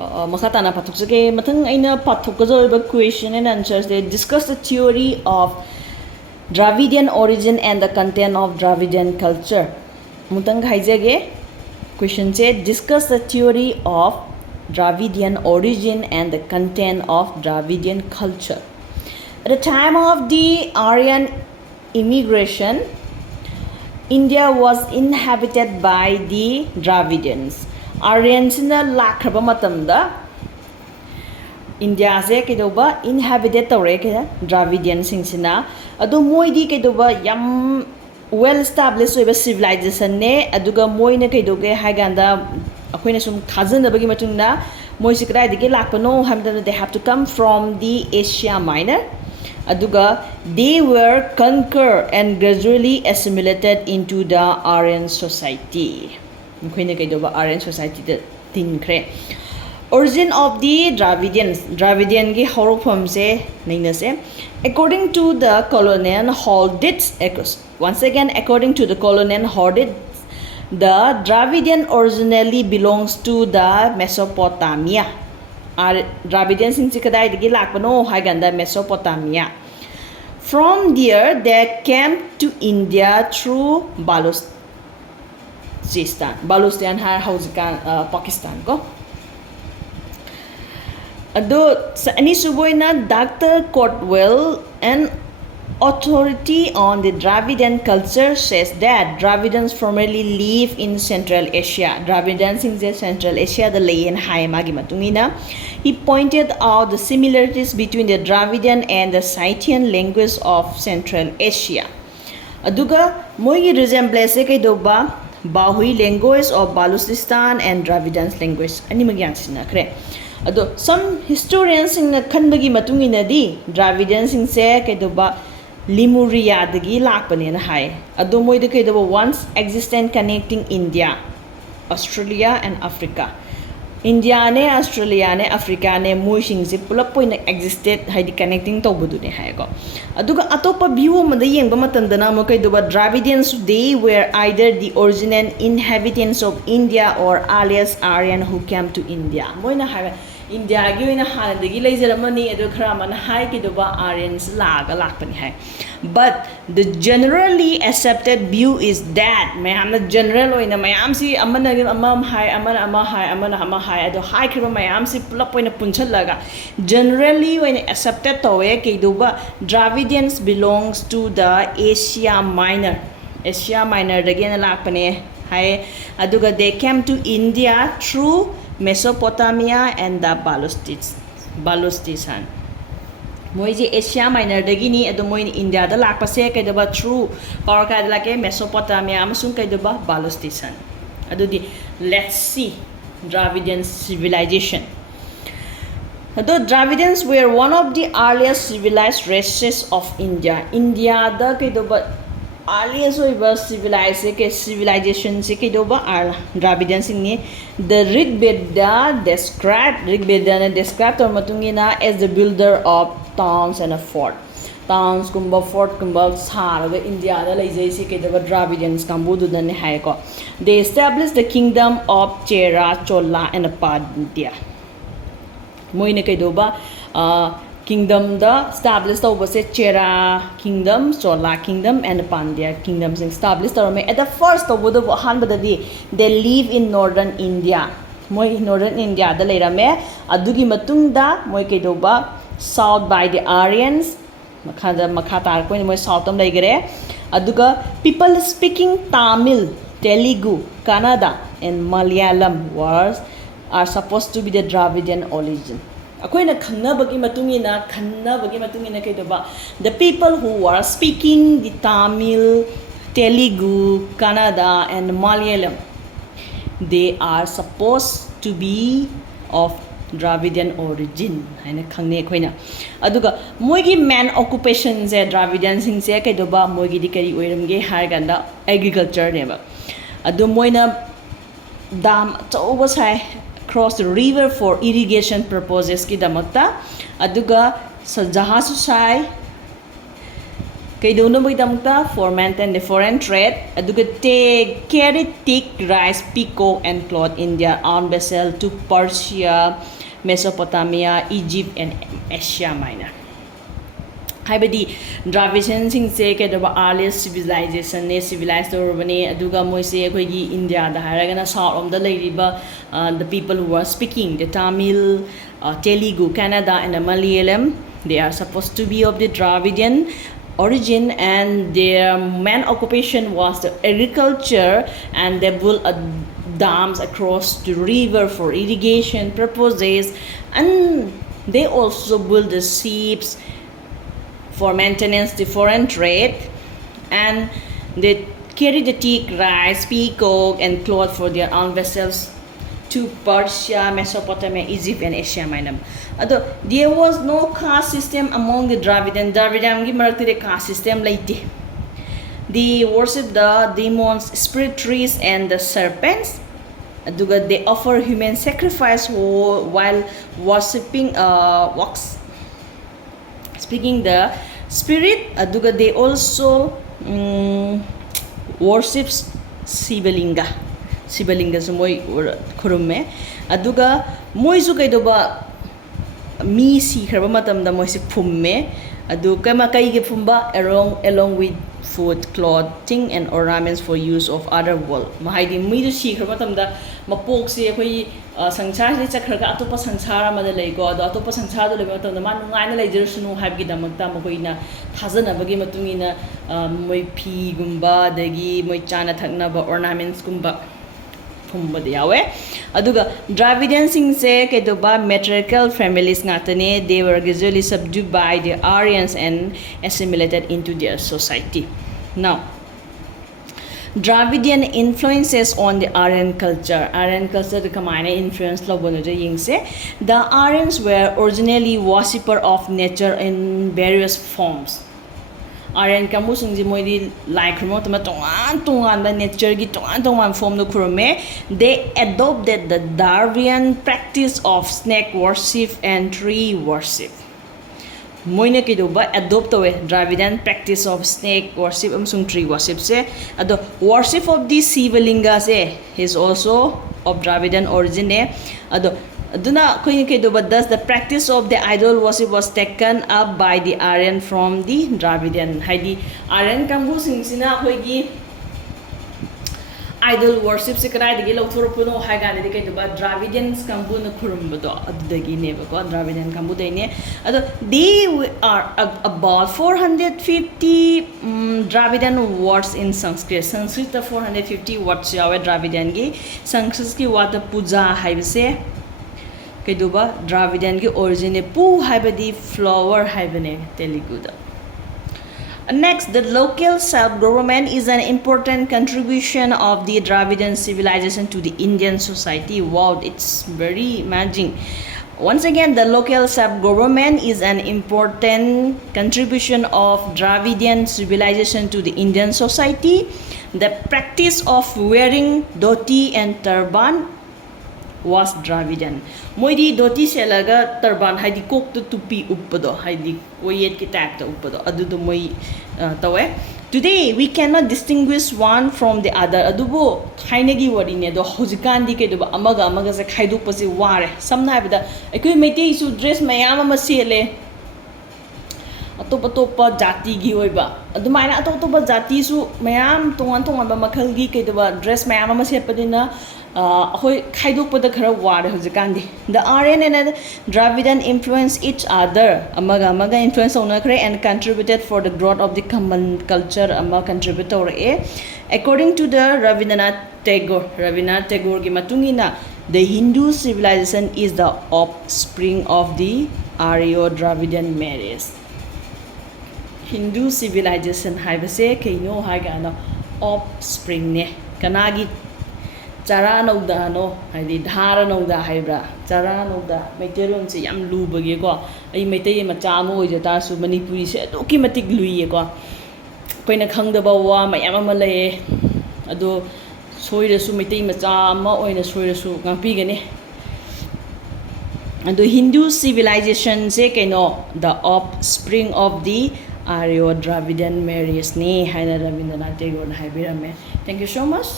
Makatana patukake matang aina patukazoriba question and answers. They discuss the theory of Dravidian origin and the content of Dravidian culture. Mutang haijage question say discuss the theory of Dravidian origin and the content of Dravidian culture. At the time of the Aryan immigration, India was inhabited by the Dravidians. Aryans in the lakraba matamda India se kedoba inhabited tawre Dravidian singsina adu moidi kedoba yam well established civilization ne aduga moina kedoge haganda akoina sum thajandabagi matungna moi sikrai digi lakpano hamda they have to come from the Asia Minor. Aduga they were conquered and gradually assimilated into the Aryan society. Aryan society origin of the Dravidian ki horofam se naina se according to the colonial Hordids. Once again, according to the colonial Hordids, the Dravidian originally belongs to the Mesopotamia. Dravidian sing kadai digi lakpano haiganda Mesopotamia. From there they came to India through Baluchistan har haujikan Pakistan ko ado sa ani suboina Dr. Cotwell, an authority on the Dravidian culture, says that Dravidians formerly live in Central Asia. Dravidians in Central Asia the layin hai magi matungina. He pointed out the similarities between the Dravidian and the Scythian language of Central Asia. Aduga mogi resemblance kay doba Bahui language of Baluchistan and Dravidian language. Ani magyan sinakre. Ado some historians in kanbagi matungina di Dravidians in se kay doba Lemuria dagi lakpani na hai. Ado moy de kay doba once existent connecting India, Australia and Africa. India ne Australia ne Africa ne moi sing se pulap point existed haidi connecting tawbudu ne hai ko aduga atopa view mada yengba matandana mo kay doba Dravidians they were either the original inhabitants of India or alias Aryan who came to India. Moi na hai India gi oina hanadagi leijaramani adu khara man hai ki doba Aryans laga lakpani hai. But the generally accepted view is that mayamna general oina mayam si amana amam hai amana ama hai amana ama hai ado hai khira mayam si pulap oina punchalaga generally oina accepted towe ki doba Dravidians belongs to the Asia Minor. Asia Minor dagi na lakpani hai aduga they came to India through Mesopotamia and the Baluchistan. Moiji Asia Minor dagini ado moi India da lakpa se kay daba through or kay lake Mesopotamia amasung kay daba Baluchistan. Ado di let's see Dravidian civilization. Ado Dravidians were one of the earliest civilized races of India. India da kay daba earliest civilization se kay doba Dravidian singni the Rigveda described or matungina as the builder of towns and a fort. Towns kumba fort kumba saraga India da laijai se kay doba Dravidians kambudu dan hai ko. They established the kingdom of Chera, Chola and Pandya. Moine kay doba kingdom da established over se Chera kingdom, Chola kingdom and Pandya kingdoms established at the first of the they live in northern India. Moi northern India da leirame adugi matung da moi kedoba south by the Aryans makata ko moi south am laigare aduga people speaking Tamil, Telugu, Kannada and Malayalam words are supposed to be the Dravidian origin. Akoina khannabagi matungina kay doba the people who are speaking the Tamil, Telugu, Kannada and Malayalam they are supposed to be of Dravidian origin haina khangne khoina aduga moigi main occupation se Dravidian sing se kay doba moigi di kari oiramge harganda agriculture neba adu moina dam choba sai cross the river for irrigation purposes ki damakta aduga sa jahasu sai Kaidonabidamta for maintain the foreign trade, aduga they carry thick rice, peacock, and cloth in their own vessel to Persia, Mesopotamia, Egypt, and Asia Minor. Haibadi Dravidian singse kedaba earliest civilization ne civilized urban aduga moise akoigi India da haragana south of the lairiba the people who are speaking the Tamil, Telugu, Kannada, and the Malayalam. They are supposed to be of the Dravidian origin, and their main occupation was the agriculture, and they built dams across the river for irrigation purposes, and they also built the ships for maintenance the foreign trade, and they carry the thick rice, peacock, and cloth for their own vessels to Persia, Mesopotamia, Egypt, and Asia Minor. Although there was no caste system among the Dravidian gi marakti caste system laiti. They worship the demons, spirit trees, and the serpents. Aduga they offer human sacrifice while worshipping speaking the spirit. Aduga they also worships Sibalinga. Sibalinga sa moy kurume. Aduga moy su kaidoba mi si kharba matamda moy si phumme. Adu kama kaige phumba along with food, clothing, and ornaments for use of other world. Mahaidi mi du si kharba matamda mapok se khoi sangsar se chakhraga atopa sangsar amada leigo adu atopa sangsar do leba matamda man ngai na leijersunu haibgi damakta mokoina thajana bagi matungina moi phi gumba dagi moi chana thakna ba ornaments gumba Aduga Dravidian singse kedoba matriarchal families ngatane. They were gradually subdued by the Aryans and assimilated into their society. Now, Dravidian influences on the Aryan culture. Aryan culture the kamana influence lo bonoje yingse. The Aryans were originally worshipper of nature in various forms. Aryan kamu sungji moidi like remote tongan the nature gi tongan form no kurome. They adopted the Darwinian practice of snake worship and tree worship. Moine kidoba adopt we Dravidian practice of snake worship amsung tree worship se. Ado worship of the Sivalinga se is also of Dravidian origin ado Aduna thus the practice of the idol worship was taken up by the Aryan from the Dravidian. Haidi Aryan kambu singsina hoigi idol worship se karai digi lauthoropuno haigani de keduba Dravidians kambu na kurumbado adagi neba ko Dravidian kambu daine ado they are about 450 Dravidian words in Sanskrit. Sanskrit the 450 words yawe Dravidian gi Sanskrit ki wata puja haibse Keduba Dravidian ki origin pu haibadi flower haibane Telugu da. Next, the local self-government is an important contribution of the Dravidian civilization to the Indian society. Wow, it's very amazing. Once again, the local self-government is an important contribution of Dravidian civilization to the Indian society. The practice of wearing dhoti and turban was Dravidian. Moidi dhoti selaga turban haidi kok to tupi uppado haidi oyet ki type to uppado adu do moi tawe. Today we cannot distinguish one from the other. Adubo thainagi wari ne do hojikan di ke do amaga se khaidu pasi ware samna habida ekoi meitei su dress mayam ama sele atopa jati gi oiba adumaina atopa jati su mayam tongan ba makhal gi ke do dress mayam ama sepadina the Aryan and the Dravidian influence each other. Amaga influence and contributed for the growth of the common culture. Contributor according to the Rabindranath Tagore ki matungina, the Hindu civilization is the offspring of the Aryo-Dravidian marriage. Hindu civilization haibase kaino haigana offspring ne kanagi Chara no da no, I did Hara no da Hybra, Chara no da, Meterum say Yam Lubagego, I mete Machamo, the Tasu Manipuri said, Okimatic Louis go. Queen a Kang the Bawa, my Amamale, Ado Soy the Sumite Machama, or in a Soy the Sukampigane. And the Hindu civilization say no, the offspring of the Aryo Dravidian marriage ni haina Rabindranath Tagore haibirame. Thank you so much.